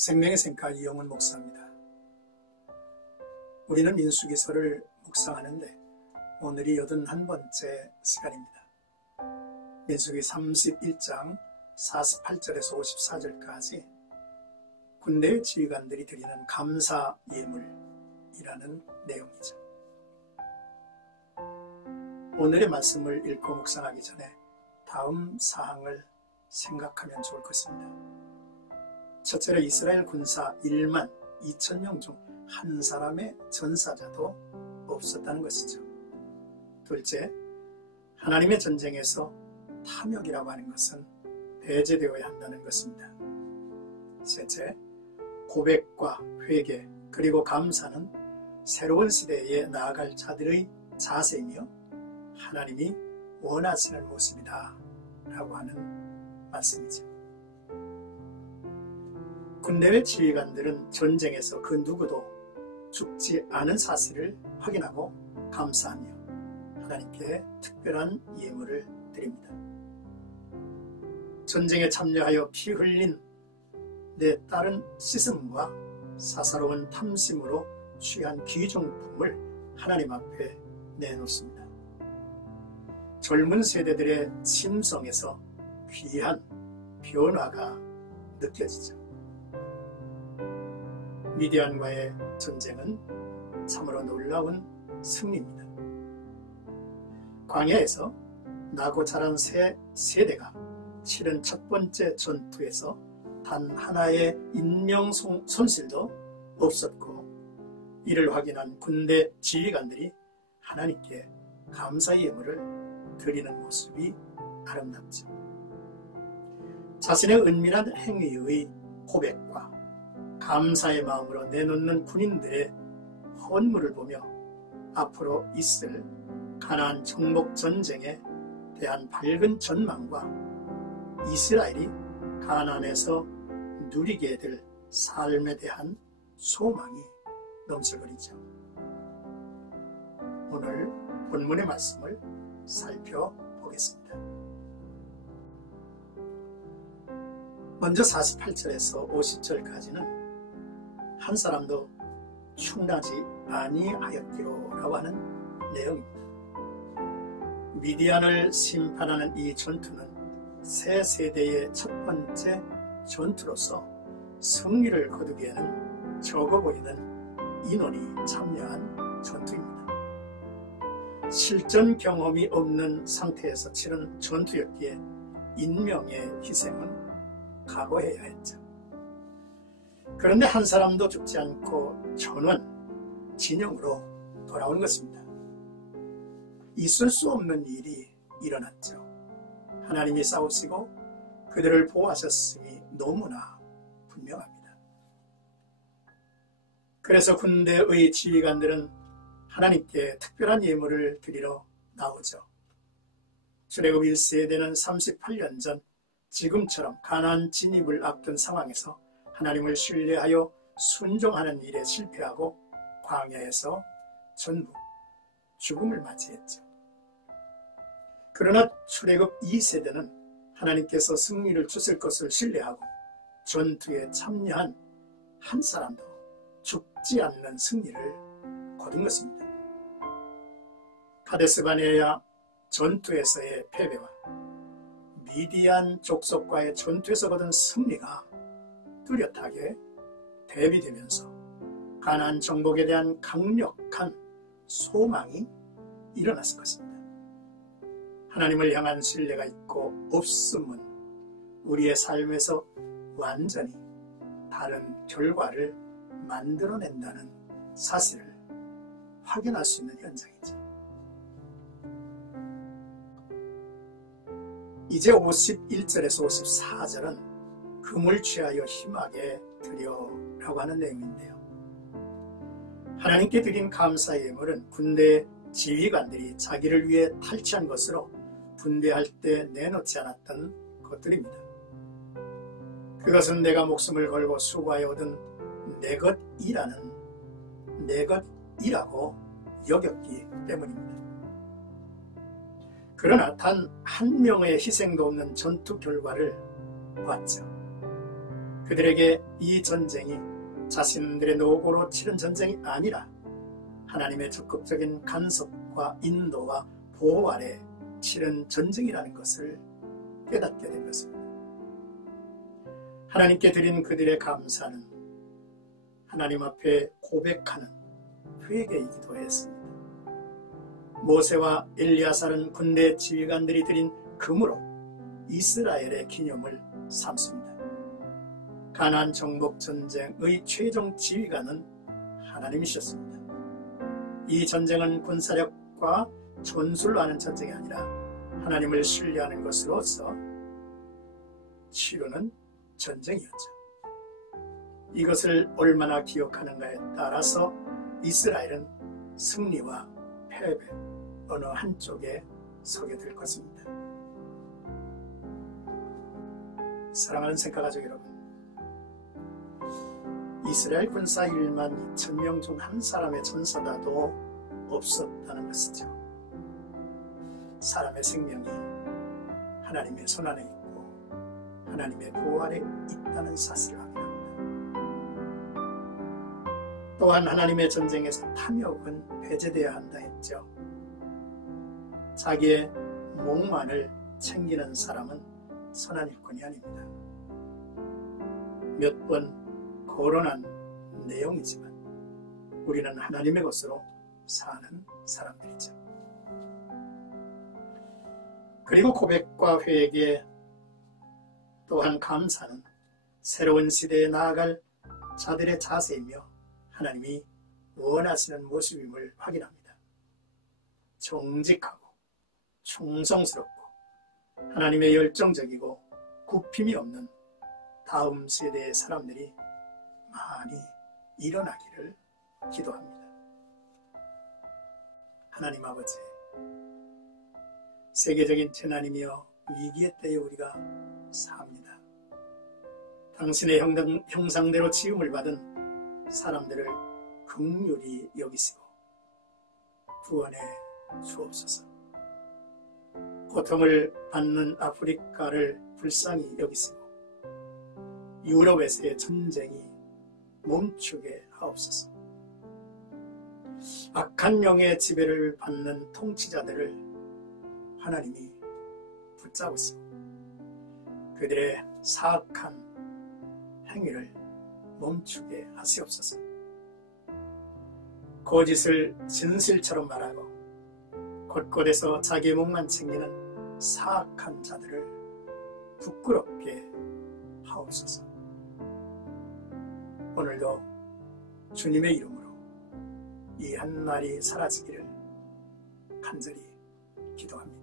생명의 샘가 이영훈 목사입니다. 우리는 민수기서를 묵상하는데 오늘이 81번째 시간입니다. 민수기 31장 48절에서 54절까지 군대의 지휘관들이 드리는 감사 예물이라는 내용이죠. 오늘의 말씀을 읽고 묵상하기 전에 다음 사항을 생각하면 좋을 것입니다. 첫째로 이스라엘 군사 1만 2천 중 한 사람의 전사자도 없었다는 것이죠. 둘째, 하나님의 전쟁에서 탐욕이라고 하는 것은 배제되어야 한다는 것입니다. 셋째, 고백과 회개 그리고 감사는 새로운 시대에 나아갈 자들의 자세이며 하나님이 원하시는 모습이다 라고 하는 말씀이죠. 군대의 지휘관들은 전쟁에서 그 누구도 죽지 않은 사실을 확인하고 감사하며 하나님께 특별한 예물을 드립니다. 전쟁에 참여하여 피 흘린 내 딸은 씻음과 사사로운 탐심으로 취한 귀중품을 하나님 앞에 내놓습니다. 젊은 세대들의 심성에서 귀한 변화가 느껴지죠. 미디안과의 전쟁은 참으로 놀라운 승리입니다. 광야에서 나고 자란 새 세대가 치른 첫 번째 전투에서 단 하나의 인명 손실도 없었고 이를 확인한 군대 지휘관들이 하나님께 감사의 예물을 드리는 모습이 아름답죠. 자신의 은밀한 행위의 고백과 감사의 마음으로 내놓는 군인들의 헌물을 보며 앞으로 있을 가나안 정복 전쟁에 대한 밝은 전망과 이스라엘이 가나안에서 누리게 될 삶에 대한 소망이 넘쳐버리죠. 오늘 본문의 말씀을 살펴보겠습니다. 먼저 48절에서 50절까지는 한 사람도 충나지 아니하였기로라고 하는 내용입니다. 미디안을 심판하는 이 전투는 새 세대의 첫 번째 전투로서 승리를 거두기에는 적어 보이는 인원이 참여한 전투입니다. 실전 경험이 없는 상태에서 치른 전투였기에 인명의 희생은 각오해야 했죠. 그런데 한 사람도 죽지 않고 전원 진영으로 돌아온 것입니다. 있을 수 없는 일이 일어났죠. 하나님이 싸우시고 그들을 보호하셨음이 너무나 분명합니다. 그래서 군대의 지휘관들은 하나님께 특별한 예물을 드리러 나오죠. 출애굽 1세대는 38년 전 지금처럼 가나안 진입을 앞둔 상황에서 하나님을 신뢰하여 순종하는 일에 실패하고 광야에서 전부 죽음을 맞이했죠. 그러나 출애굽 2세대는 하나님께서 승리를 주실 것을 신뢰하고 전투에 참여한 한 사람도 죽지 않는 승리를 거둔 것입니다. 가데스바네아 전투에서의 패배와 미디안 족속과의 전투에서 거둔 승리가 뚜렷하게 대비되면서 가나안 정복에 대한 강력한 소망이 일어났을 것입니다. 하나님을 향한 신뢰가 있고 없음은 우리의 삶에서 완전히 다른 결과를 만들어낸다는 사실을 확인할 수 있는 현장이죠. 이제 51절에서 54절은 금을 취하여 희망에 드려라고 하는 내용인데요. 하나님께 드린 감사의 예물은 군대 지휘관들이 자기를 위해 탈취한 것으로 분배할 때 내놓지 않았던 것들입니다. 그것은 내가 목숨을 걸고 수고하여 얻은 내 것이라고 여겼기 때문입니다. 그러나 단 한 명의 희생도 없는 전투 결과를 보았죠. 그들에게 이 전쟁이 자신들의 노고로 치른 전쟁이 아니라 하나님의 적극적인 간섭과 인도와 보호 아래 치른 전쟁이라는 것을 깨닫게 된 것입니다. 하나님께 드린 그들의 감사는 하나님 앞에 고백하는 회개이기도 했습니다. 모세와 엘리야살은 군대 지휘관들이 드린 금으로 이스라엘의 기념을 삼습니다. 가나안 정복 전쟁의 최종 지휘관은 하나님이셨습니다. 이 전쟁은 군사력과 전술로 하는 전쟁이 아니라 하나님을 신뢰하는 것으로서 치르는 전쟁이었죠. 이것을 얼마나 기억하는가에 따라서 이스라엘은 승리와 패배 어느 한쪽에 서게 될 것입니다. 사랑하는 생가가족 여러분, 이스라엘 군사 1만 2천 중 한 사람의 전사자도 없었다는 것이죠. 사람의 생명이 하나님의 손안에 있고 하나님의 보호 아래 있다는 사실을 확인합니다. 또한 하나님의 전쟁에서 탐욕은 배제되어야 한다 했죠. 자기의 목만을 챙기는 사람은 선한 일꾼이 아닙니다. 몇 번 거론한 내용이지만 우리는 하나님의 것으로 사는 사람들이죠. 그리고 고백과 회개 또한 감사는 새로운 시대에 나아갈 자들의 자세이며 하나님이 원하시는 모습임을 확인합니다. 정직하고 충성스럽고 하나님의 열정적이고 굽힘이 없는 다음 세대의 사람들이 많이 일어나기를 기도합니다. 하나님 아버지, 세계적인 재난이며 위기의 때에 우리가 삽니다. 당신의 형상대로 지음을 받은 사람들을 긍휼히 여기시고 구원해 주옵소서. 고통을 받는 아프리카를 불쌍히 여기시고 유럽에서의 전쟁이 멈추게 하옵소서. 악한 영의 지배를 받는 통치자들을 하나님이 붙잡으시고 그들의 사악한 행위를 멈추게 하시옵소서. 거짓을 진실처럼 말하고 곳곳에서 자기의 목만 챙기는 사악한 자들을 부끄럽게 하옵소서. 오늘도 주님의 이름으로 이 한날이 사라지기를 간절히 기도합니다.